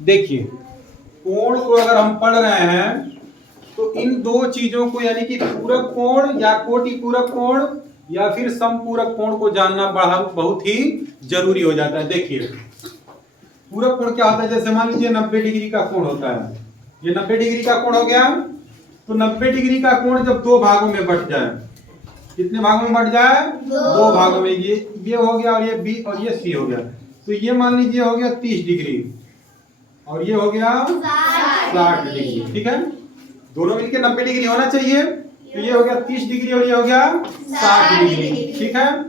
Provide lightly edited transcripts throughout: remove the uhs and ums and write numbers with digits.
देखिए, कोण को अगर हम पढ़ रहे हैं तो इन दो चीजों को यानी कि पूरक कोण या कोटि पूरक कोण या फिर समपूरक कोण को जानना बहुत ही जरूरी हो जाता है। देखिए, पूरक कोण क्या होता है? जैसे मान लीजिए 90 डिग्री का कोण होता है, ये 90 डिग्री का कोण हो गया। तो 90 डिग्री का कोण जब दो भागों में बट जाए, कितने भागों में बट जाए? दो भागों में। ये हो गया और ये बी और ये सी हो गया। तो ये मान लीजिए हो गया 30 डिग्री और ये हो गया 60 डिग्री। ठीक है, दोनों मिलके 90 डिग्री होना चाहिए। तो ये हो गया 30 डिग्री और ये हो गया 60 डिग्री। ठीक है,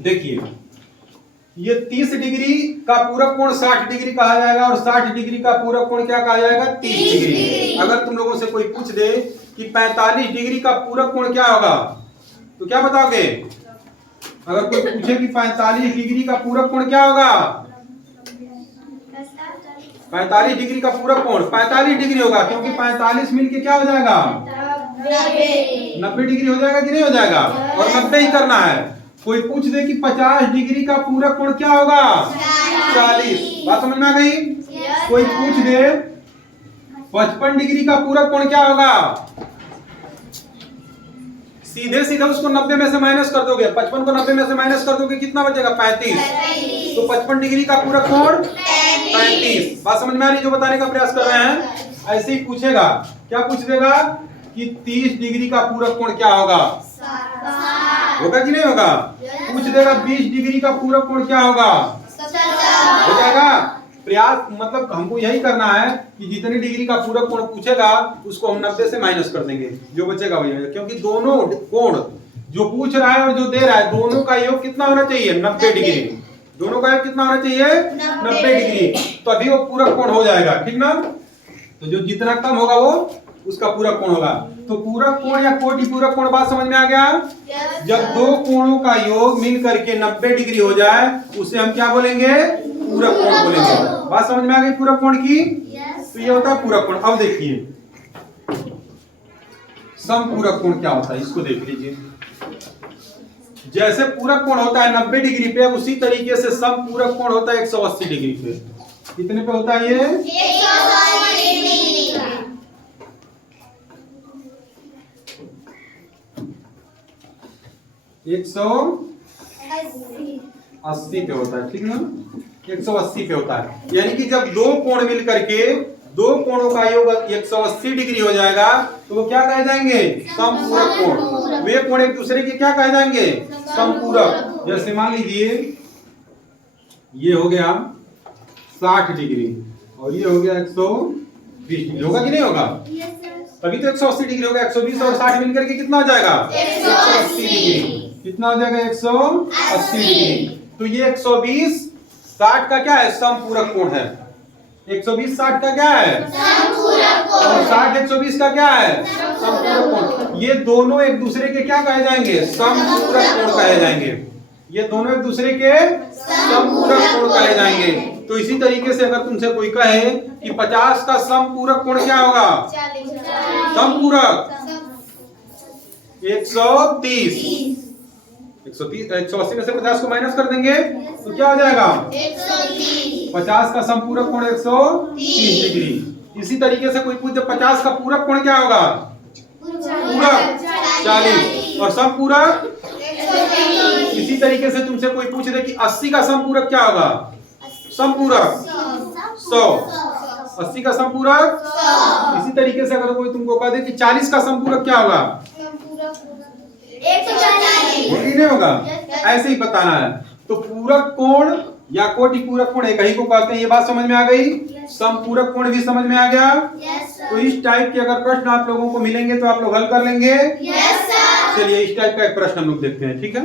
देखिए ये 30 डिग्री का पूरक कोण 60 डिग्री कहा जाएगा और 60 डिग्री का पूरक कोण क्या कहा जाएगा? 30 डिग्री। अगर तुम लोगों से कोई पूछ दे कि 45 डिग्री का पूरक कोण क्या होगा तो क्या बताओगे? अगर कोई पूछे कि 45 डिग्री का पूरक कोण क्या होगा? 45 डिग्री का पूरक कोण 45 डिग्री होगा, क्योंकि 45 मिलके क्या हो जाएगा? 90 डिग्री हो जाएगा कि नहीं हो जाएगा? और 90 ही करना है। कोई पूछ दे कि 50 डिग्री का पूरक कोण क्या होगा? 40। बात समझ में आ गई? कोई पूछ दे 55 डिग्री का पूरक कोण क्या होगा? सीधे सीधे उसको 90 में से माइनस कर दोगे। 55 को 90 में से माइनस कर दोगे, कितना बचेगा? 35। तो 55 डिग्री का पूरक कोण 35। बात समझ में आ रही जो बताने का प्रयास कर रहे हैं? ऐसे ही पूछेगा, क्या पूछ देगा कि 30 डिग्री का पूरक कोण क्या होगा? होगा कि नहीं होगा? पूछ देगा 20 डिग्री का पूरक कोण क्या होगा? हो जाएगा। प्रयास मतलब हमको यही करना है कि जितनी डिग्री का पूरक कोण पूछेगा उसको हम 90 से माइनस कर देंगे, जो बचेगा वही होगा। क्योंकि दोनों कोण जो पूछ रहा है और जो दे रहा है दोनों का योग कितना होना चाहिए? 90 डिग्री। दोनों का योग कितना होना चाहिए? 90 डिग्री। तो अभी वो पूरक कोण हो जाएगा। ठीक ना? तो जो जितना कम होगा वो उसका पूरक कोण होगा। तो पूरक कोण या कोटि पूरक कोण बात समझ में आ गया? जब दो कोणों का योग मिल करके 90 डिग्री हो जाए उसे हम क्या बोलेंगे? पूरक कोण बोलेंगे। बात समझ में आ गई पूरक कोण की? तो ये होता है पूरक कोण। अब देखिए समपूरक कोण क्या होता है, इसको देख लीजिए। जैसे पूरक कोण होता है 90 डिग्री पे, उसी तरीके से समपूरक कोण होता है 180 डिग्री पे। कितने पे होता है ये? 180 पे होता है। ठीक ना? 180 पे होता है। यानी कि जब दो कोण मिल करके दो कोणों का योग 180 डिग्री हो जाएगा तो वो क्या कहे जाएंगे? समपूरक कोण। वे कोण एक दूसरे के क्या कहे जाएंगे? समपूरक। जैसे मान लीजिए ये हो गया 60 डिग्री और ये हो गया 120 डिग्री। होगा कि नहीं होगा? तभी तो 180 डिग्री होगा। 120 और 60 मिलकर के कितना हो जाएगा? 180 डिग्री। कितना हो जाएगा? 180 डिग्री। तो ये 120 60 का क्या है? समपूरक कोण है। 120 60 का क्या है? समपूरक कोण। और 60 120 का क्या है? समपूरक कोण। ये दोनों एक दूसरे के क्या कहे जाएंगे? समपूरक कोण कहे जाएंगे। ये दोनों एक दूसरे के समपूरक कोण कहे जाएंगे। तो इसी तरीके से अगर तुमसे कोई कहे कि 50 का समपूरक कोण क्या होगा? समपूरक 130। 180 में से 50 को माइनस कर देंगे तो क्या हो जाएगा? 50 का समपूरक कोण 130 डिग्री। इसी तरीके से कोई पूछे 50 का पूरक कोण क्या होगा? पूरक 40 और समपूरक। इसी तरीके से तुमसे कोई पूछ दे कि 80 का समपूरक क्या होगा? समपूरक 100। 80 का समपूरक। इसी तरीके से अगर कोई तुमको कह दे कि 40 का समपूरक क्या होगा? 140। नहीं होगा? ऐसे ही बताना है। तो पूरक कोण या कोटि पूरक कोण एक ही को कहते हैं। ये बात समझ में आ गई? समपूरक कोण भी समझ में आ गया? तो इस टाइप के अगर प्रश्न आप लोगों को मिलेंगे तो आप लोग हल कर लेंगे। चलिए इस टाइप का एक प्रश्न हम लोग देखते हैं। ठीक है?